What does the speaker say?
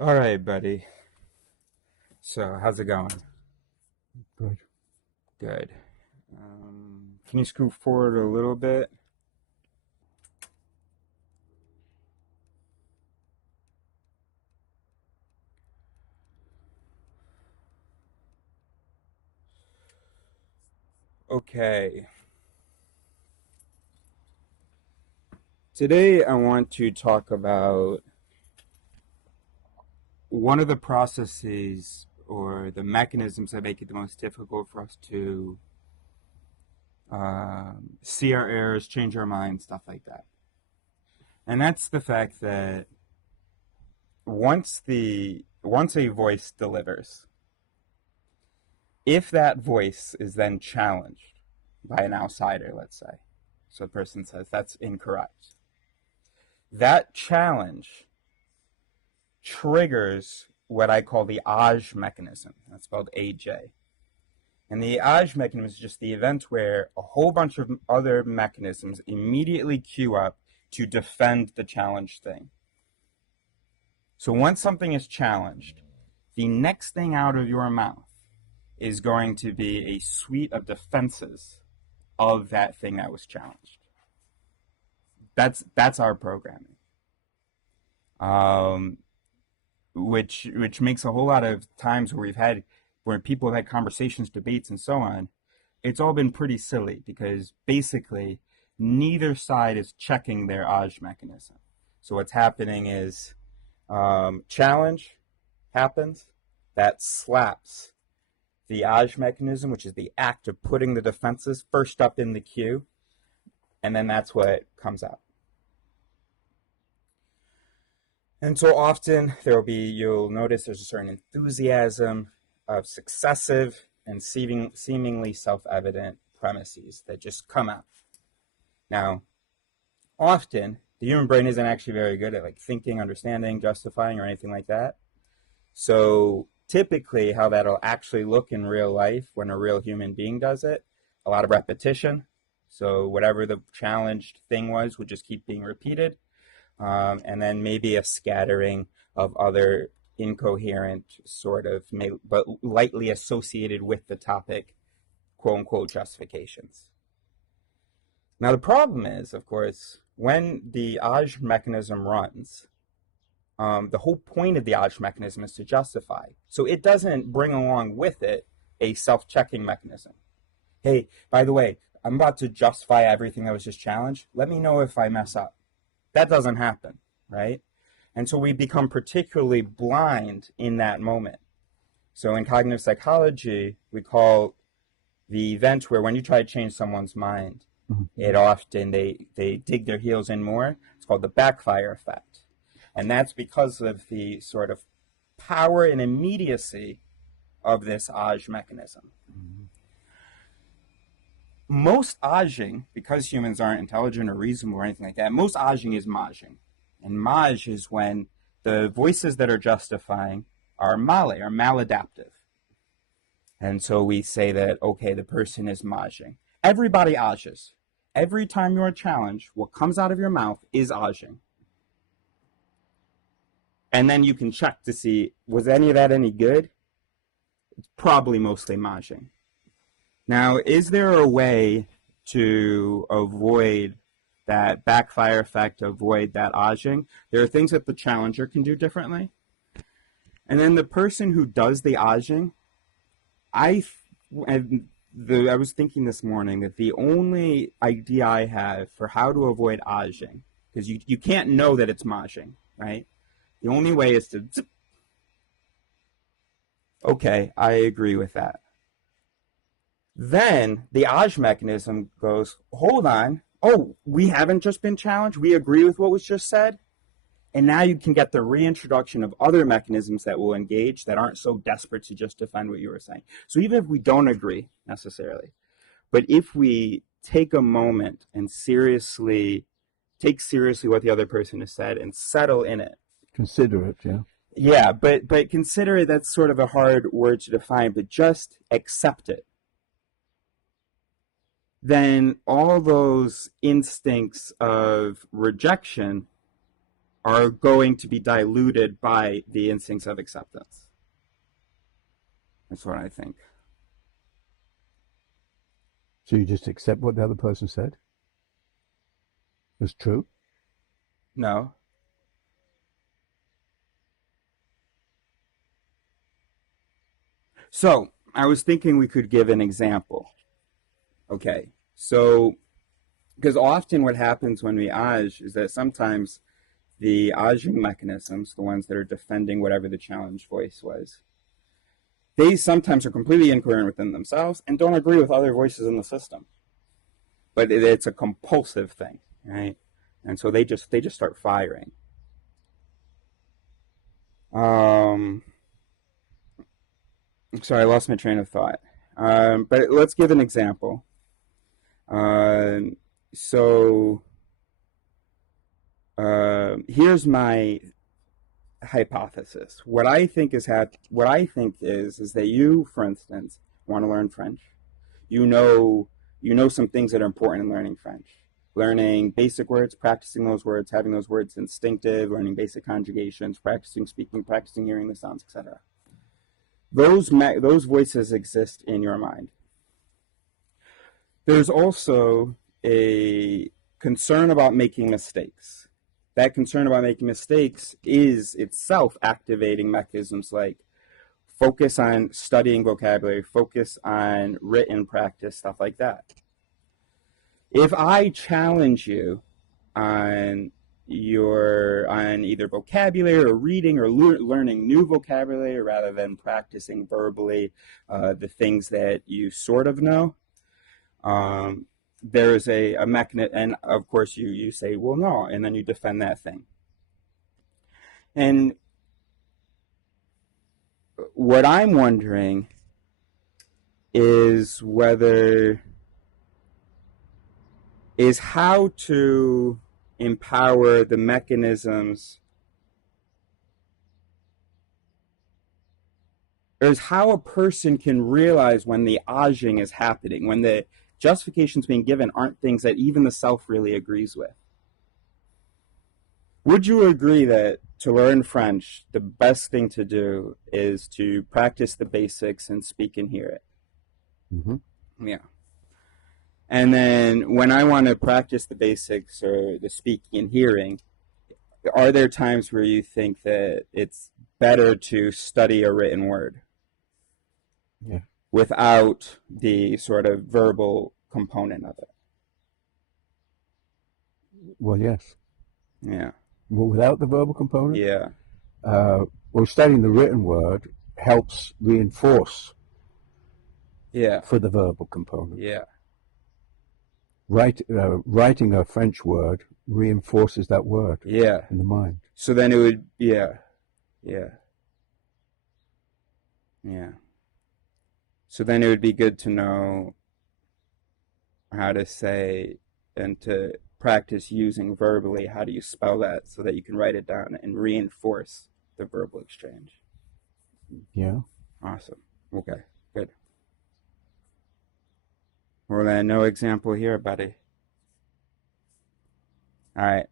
All right, buddy. So, how's it going? Good. Good. Can you scoot forward a little bit? Okay. Today, I want to talk about one of the processes or the mechanisms that make it the most difficult for us to see our errors, change our minds, stuff like that. And that's the fact that once a voice delivers, if that voice is then challenged by an outsider, let's say, so the person says that's incorrect, that challenge triggers what I call the Aj mechanism. That's spelled AJ. And the Aj mechanism is just the event where a whole bunch of other mechanisms immediately queue up to defend the challenged thing. So once something is challenged, the next thing out of your mouth is going to be a suite of defenses of that thing that was challenged. That's our programming, which makes a whole lot of times where people have had conversations, debates, and so on. It's all been pretty silly because basically neither side is checking their Aj mechanism. So what's happening is challenge happens, that slaps the Aj mechanism, which is the act of putting the defenses first up in the queue, and then that's what comes out. And so often you'll notice there's a certain enthusiasm of successive and seemingly self-evident premises that just come out. Now, often the human brain isn't actually very good at like thinking, understanding, justifying, or anything like that. So typically how that'll actually look in real life when a real human being does it, a lot of repetition. So whatever the challenged thing was would just keep being repeated. And then maybe a scattering of other incoherent sort of, but lightly associated with the topic, quote unquote, justifications. Now the problem is, of course, when the Aj mechanism runs, the whole point of the Aj mechanism is to justify. So it doesn't bring along with it a self-checking mechanism. Hey, by the way, I'm about to justify everything that was just challenged. Let me know if I mess up. That doesn't happen, right? And so we become particularly blind in that moment. So in cognitive psychology, we call the event where when you try to change someone's mind, it often, they dig their heels in more. It's called the backfire effect. And that's because of the sort of power and immediacy of this Aj mechanism. Most Ajing, because humans aren't intelligent or reasonable or anything like that, most Ajing is Majing. And Maj is when the voices that are justifying are Male, or maladaptive. And so we say that, okay, the person is Majing. Everybody Ajes. Every time you're challenged, what comes out of your mouth is Ajing. And then you can check to see, was any of that any good? It's probably mostly Majing. Now, is there a way to avoid that backfire effect, avoid that Ajing? There are things that the challenger can do differently. And then the person who does the Ajing, I was thinking this morning that the only idea I have for how to avoid Ajing, because you can't know that it's Majing, right? The only way is to zip. Okay, I agree with that. Then the Aj mechanism goes, hold on. Oh, we haven't just been challenged. We agree with what was just said. And now you can get the reintroduction of other mechanisms that will engage that aren't so desperate to just defend what you were saying. So even if we don't agree necessarily, but if we take a moment and take seriously what the other person has said and settle in it. Consider it, yeah. Yeah, but consider it, that's sort of a hard word to define, but just accept it. Then all those instincts of rejection are going to be diluted by the instincts of acceptance. That's what I think. So you just accept what the other person said as true? No. So I was thinking we could give an example. Okay. So, because often what happens when we age is that sometimes the aging mechanisms, the ones that are defending whatever the challenge voice was, they sometimes are completely incoherent within themselves and don't agree with other voices in the system. But it's a compulsive thing, right? And so they just start firing. Sorry, I lost my train of thought. But let's give an example. Um, so here's my hypothesis. What I think is that you, for instance, want to learn French. You know some things that are important in learning French. Learning basic words, practicing those words, having those words instinctive, learning basic conjugations, practicing speaking, practicing hearing the sounds, etc. Those voices exist in your mind. There's also a concern about making mistakes. That concern about making mistakes is itself activating mechanisms like focus on studying vocabulary, focus on written practice, stuff like that. If I challenge you on on either vocabulary or reading or learning new vocabulary rather than practicing verbally the things that you sort of know, there's a mechanism, and of course you say, well, no, and then you defend that thing. And what I'm wondering is how to empower the mechanisms, or is how a person can realize when the aging is happening, when the justifications being given aren't things that even the self really agrees with. Would you agree that to learn French, the best thing to do is to practice the basics and speak and hear it? Mm-hmm. Yeah. And then when I want to practice the basics or the speaking and hearing, are there times where you think that it's better to study a written word? Yeah. Without the sort of verbal component of it? Well, yes. Yeah. Well, without the verbal component? Yeah. Well, studying the written word helps reinforce Yeah. for the verbal component. Yeah. Writing a French word reinforces that word Yeah. in the mind. So then it would, yeah. Yeah. Yeah. So then it would be good to know how to say and to practice using verbally how do you spell that so that you can write it down and reinforce the verbal exchange. Yeah. Awesome. Okay, good. Well, then, no example here, buddy. All right.